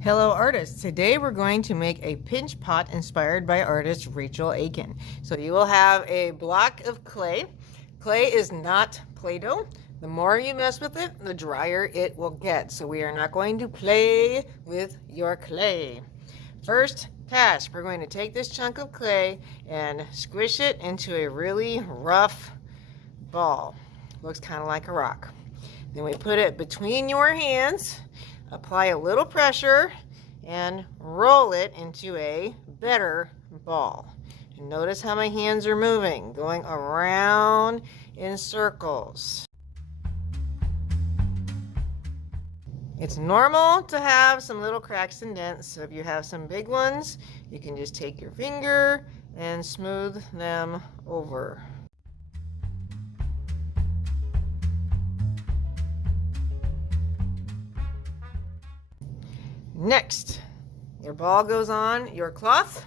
Hello artists, today we're going to make a pinch pot inspired by artist Rachel Aiken. So you will have a block of clay. Clay is not Play-Doh. The more you mess with it, the drier it will get. So we are not going to play with your clay. First task, we're going to take this chunk of clay and squish it into a really rough ball. Looks kind of like a rock. Then we put it between your hands. Apply a little pressure and roll it into a better ball. And notice how my hands are moving, going around in circles. It's normal to have some little cracks and dents, so if you have some big ones, you can just take your finger and smooth them over. Next, your ball goes on your cloth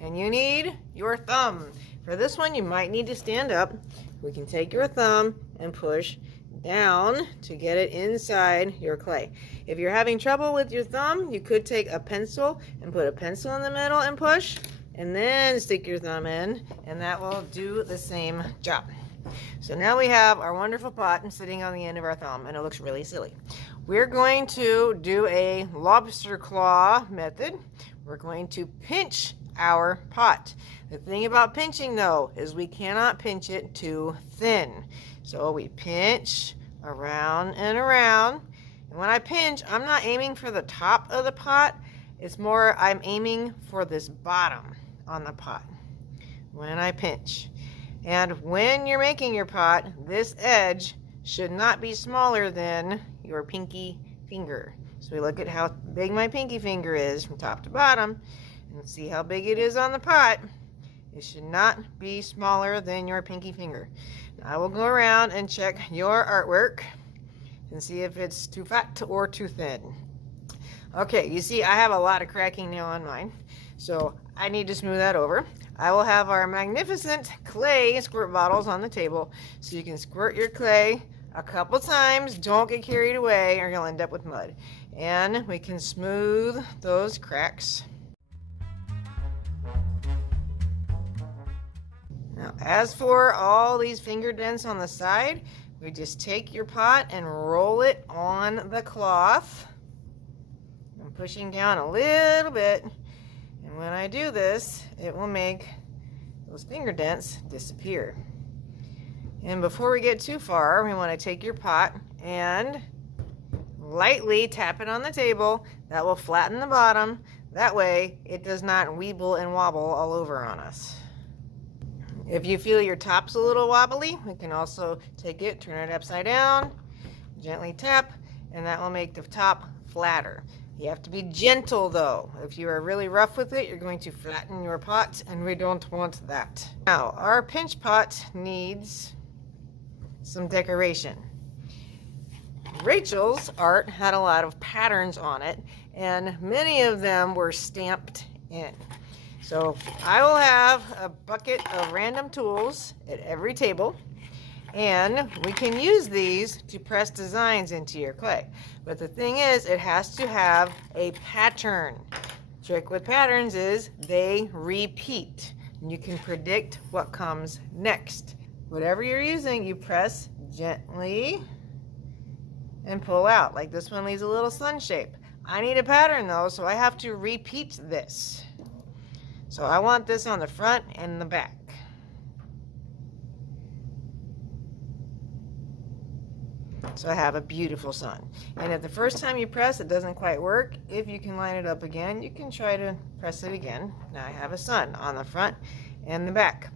and you need your thumb. For this one, you might need to stand up. We can take your thumb and push down to get it inside your clay. If you're having trouble with your thumb, you could take a pencil and put a pencil in the middle and push, and then stick your thumb in, and that will do the same job. So now we have our wonderful pot sitting on the end of our thumb, and it looks really silly. We're going to do a lobster claw method. We're going to pinch our pot. The thing about pinching though is we cannot pinch it too thin. So we pinch around and around. And when I pinch, I'm not aiming for the top of the pot. It's more I'm aiming for this bottom on the pot when I pinch. And when you're making your pot, this edge should not be smaller than your pinky finger. So we look at how big my pinky finger is from top to bottom and see how big it is on the pot. It should not be smaller than your pinky finger. Now I will go around and check your artwork and see if it's too fat or too thin. Okay, you see I have a lot of cracking now on mine, so I need to smooth that over. I will have our magnificent clay squirt bottles on the table so you can squirt your clay a couple times. Don't get carried away or you'll end up with mud. And we can smooth those cracks. Now, as for all these finger dents on the side, we just take your pot and roll it on the cloth. I'm pushing down a little bit. And when I do this, it will make those finger dents disappear. And before we get too far, we want to take your pot and lightly tap it on the table. That will flatten the bottom. That way it does not weeble and wobble all over on us. If you feel your top's a little wobbly, we can also take it, turn it upside down, gently tap, and that will make the top flatter. You have to be gentle though. If you are really rough with it, you're going to flatten your pot, and we don't want that. Now, our pinch pot needs some decoration. Rachel's art had a lot of patterns on it, and many of them were stamped in. So I will have a bucket of random tools at every table, and we can use these to press designs into your clay. But the thing is, it has to have a pattern. The trick with patterns is they repeat, and you can predict what comes next. Whatever you're using, you press gently and pull out. Like this one leaves a little sun shape. I need a pattern though, so I have to repeat this. So I want this on the front and the back. So I have a beautiful sun. And if the first time you press it doesn't quite work, if you can line it up again, you can try to press it again. Now I have a sun on the front and the back.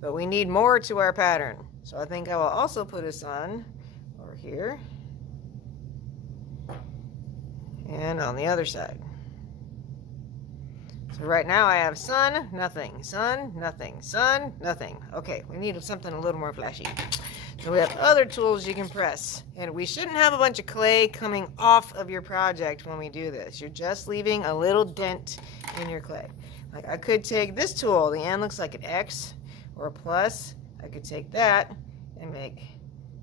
But we need more to our pattern. So I think I will also put a sun over here and on the other side. So right now I have sun, nothing, sun, nothing, sun, nothing. Okay, we need something a little more flashy. So we have other tools you can press. And we shouldn't have a bunch of clay coming off of your project when we do this. You're just leaving a little dent in your clay. Like I could take this tool, the end looks like an X or a plus. I could take that and make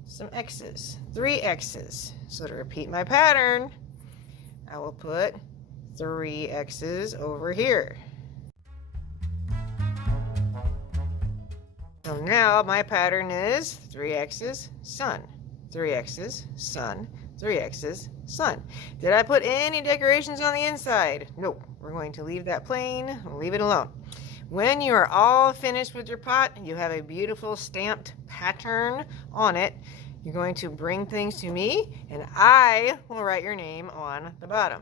some X's, 3 X's. So to repeat my pattern, I will put 3 X's over here. So now my pattern is 3 X's, sun, 3 X's, sun, 3 X's, sun. Did I put any decorations on the inside? Nope. We're going to leave that plain, leave it alone. When you are all finished with your pot, you have a beautiful stamped pattern on it. You're going to bring things to me, and I will write your name on the bottom.